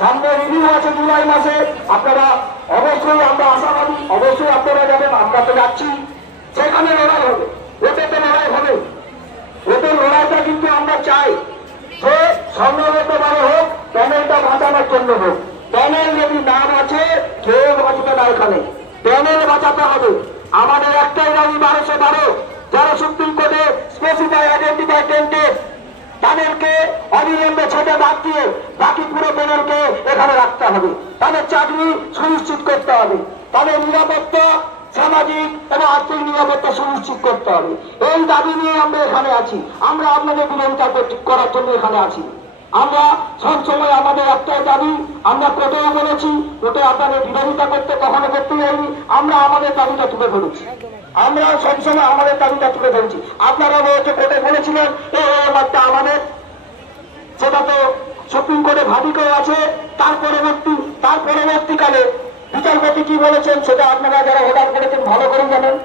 সামনে রিভিউ আছে জুলাই মাসে। আপনারা অবশ্যই আমরা আশাবাদী, অবশ্যই আপনারা যাবেন, আমরা তো যাচ্ছি। সেখানে লড়াই হবে ওতে তো লড়াই হবে। ওদের লড়াইটা কিন্তু আমরা চাই যে সংগ্রহতভাবে হোক, প্যানেলটা বাঁচানোর জন্য হোক। প্যানেল যদি না বাঁচে, কেউ বাঁচবে না এখানে। প্যানেল বাঁচাতে হবে। আমাদের একটাই দাবি, বারোশো বারো। যারা সুপ্রিম কোর্টে স্পেসিফাই আইডেন্টিফাই টেন্টেড তাদেরকে অবিলম্বে ছেড়ে বাদ দিয়ে বাকি পুরো প্যানেলকে এখানে রাখতে হবে। তাদের চাকরি সুনিশ্চিত করতে হবে। তাদের নিরাপত্তা, সামাজিক এবং আর্থিক নিরাপত্তা সুনিশ্চিত করতে হবে। এই দাবি নিয়ে আমরা এখানে আছি। আমরা আপনাদের বিরোধিতা করার জন্য এখানে আছি। আমরা সবসময় আমাদের একটাই দাবি, আমরা কোর্টেও বলেছি, কোর্টে আপনাদের বিরোধিতা করতে কখনো করতে যাইনি। আমরা আমাদের দাবিটা তুলে ধরেছি। আমরা সবসময় আমাদের দাবিটা তুলে ধরেছি। আপনারা বলছে কোর্টে বলেছিলেন এই ব্যাপারটা আমাদের। সেটা তো সুপ্রিম কোর্টে ভাবিকেও আছে। তার পরবর্তী তার পরবর্তীকালে বিচারপতি কি বলেছেন সেটা আপনারা যারা অর্ডার করেছেন ভালো করে জানেন।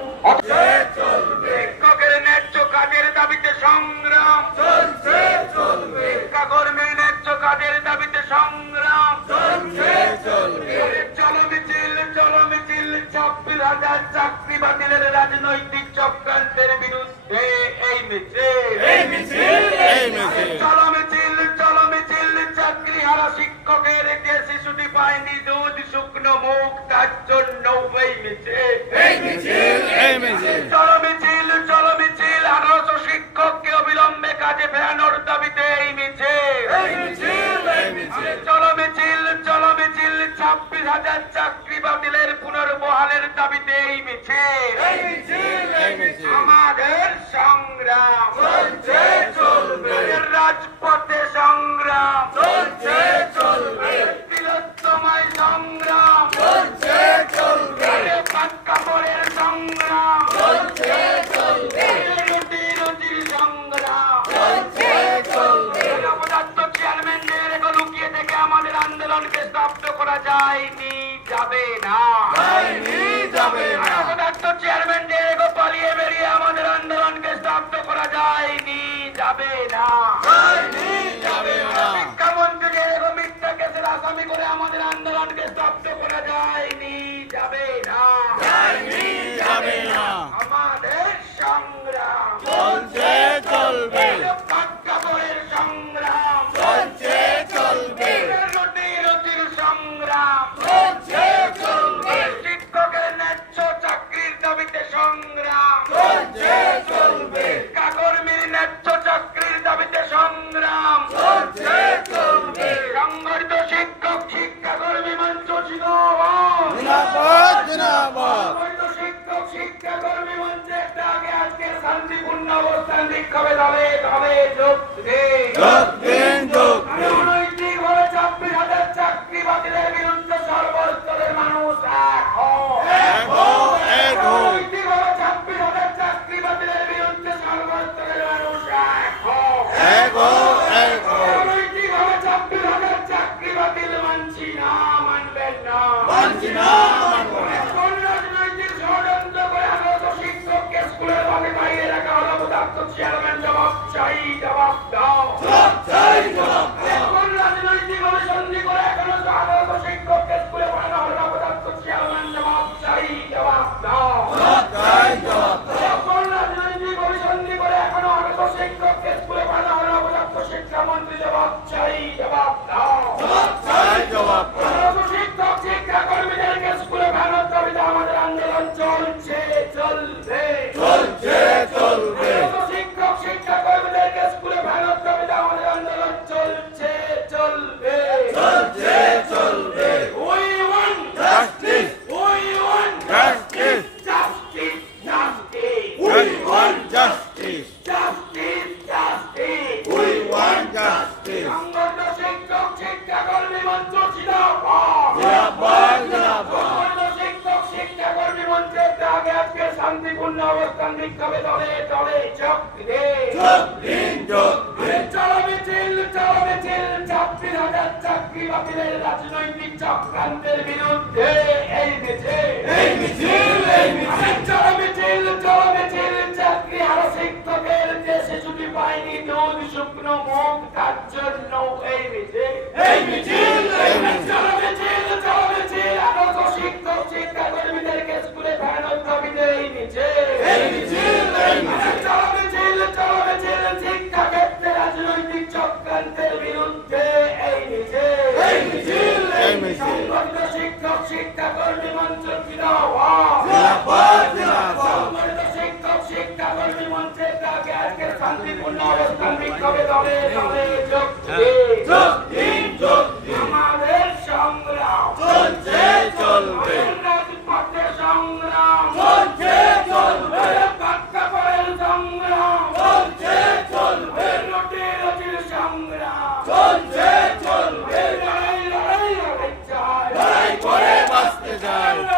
ন্যায্য কাজের দাবিতে সংগ্রাম। চলছে চলবে। শিক্ষাকর্মীর ন্যায্য কাজের দাবিতে সংগ্রাম। চলছে চলবে। চলো মিছিল চলো মিছিল ছাব্বিশ হাজার চাকরি বাতিলের রাজনৈতিক পায়নি দুধ শুকনো মুখ তার জন্য এই মিছিল চলো মিছিল চলো মিছিল আঠারোশো শিক্ষককে অবিলম্বে কাজে ফেরানোর দাবিতে এই মিছিল। চলো মিছিল চলো মিছিল ছাব্বিশ হাজার চাকরি বাতিলের পুনর্বহালের দাবিতে এই মিছিল। আমাদের সংগ্রাম। চলবে। রাজপথে সংগ্রাম। চলছে চলবে তিলোত্তমায় সংগ্রাম চলছে চলবে কাপড়ের সংগ্রাম চলছে চলবে রুটি রুটির সংগ্রাম চলছে চলবে পদার্থ চেয়ারম্যানদের এগো লুকিয়ে থেকে আমাদের আন্দোলনকে করা যায়নি যাবে না। যাবে না। চেয়ারম্যান এগো পালিয়ে বেরিয়ে আমাদের আন্দোলনকে স্তব্ধ করা যায়নি যাবে না। যাবে না। শিক্ষামন্ত্রীকে এগো মিথ্যা কেসের আসামি করে আমাদের বিক্ষোভে দলে দলে যোগ দিন যোগ দিন যোগ দিন অনৈতিকভাবে ছাব্বিশ হাজার চাকরি বাতিলের বিরুদ্ধে সর্বস্তরের মানুষ এক হও। অনৈতিকভাবে ছাব্বিশ হাজার চাকরি বাতিলের বিরুদ্ধে সর্বস্তরের মানুষ এক। এক হও, এক ছাব্বিশ হাজার চাকরি বাতিল মানছি না, মানবেন না। মানছি না, শিক্ষককে স্কুলে পড়ানো হলো পদার্থ শিক্ষামন্ত্রী জবাব চাই জবাব দাও। চাই জবাব শিক্ষক শিক্ষা কর্মীদেরকে স্কুলে ফেরানোর দাবিতে আমাদের আন্দোলন চলছে চলবে। চলছে চলবে। দলে দলে যোগ দিন চলো মিছিল চলো মিছিল ছাব্বিশ হাজার চাকরি বাতিলের রাজনৈতিক চক্রান্তের বিরুদ্ধে। এই মিছিল এই মিছিল এই বিরুদ্ধে এই মিছিল এই মিছিল এই মিছিল। সংগঠিত শিক্ষক শিক্ষা কর্মী মঞ্চ জিন্দাবাদ জিন্দাবাদ জিন্দাবাদ সংগঠিত শিক্ষক শিক্ষা কর্মী মঞ্চের আজকে শান্তিপূর্ণ অবস্থান বিক্ষোভে দলে দলে যোগ die.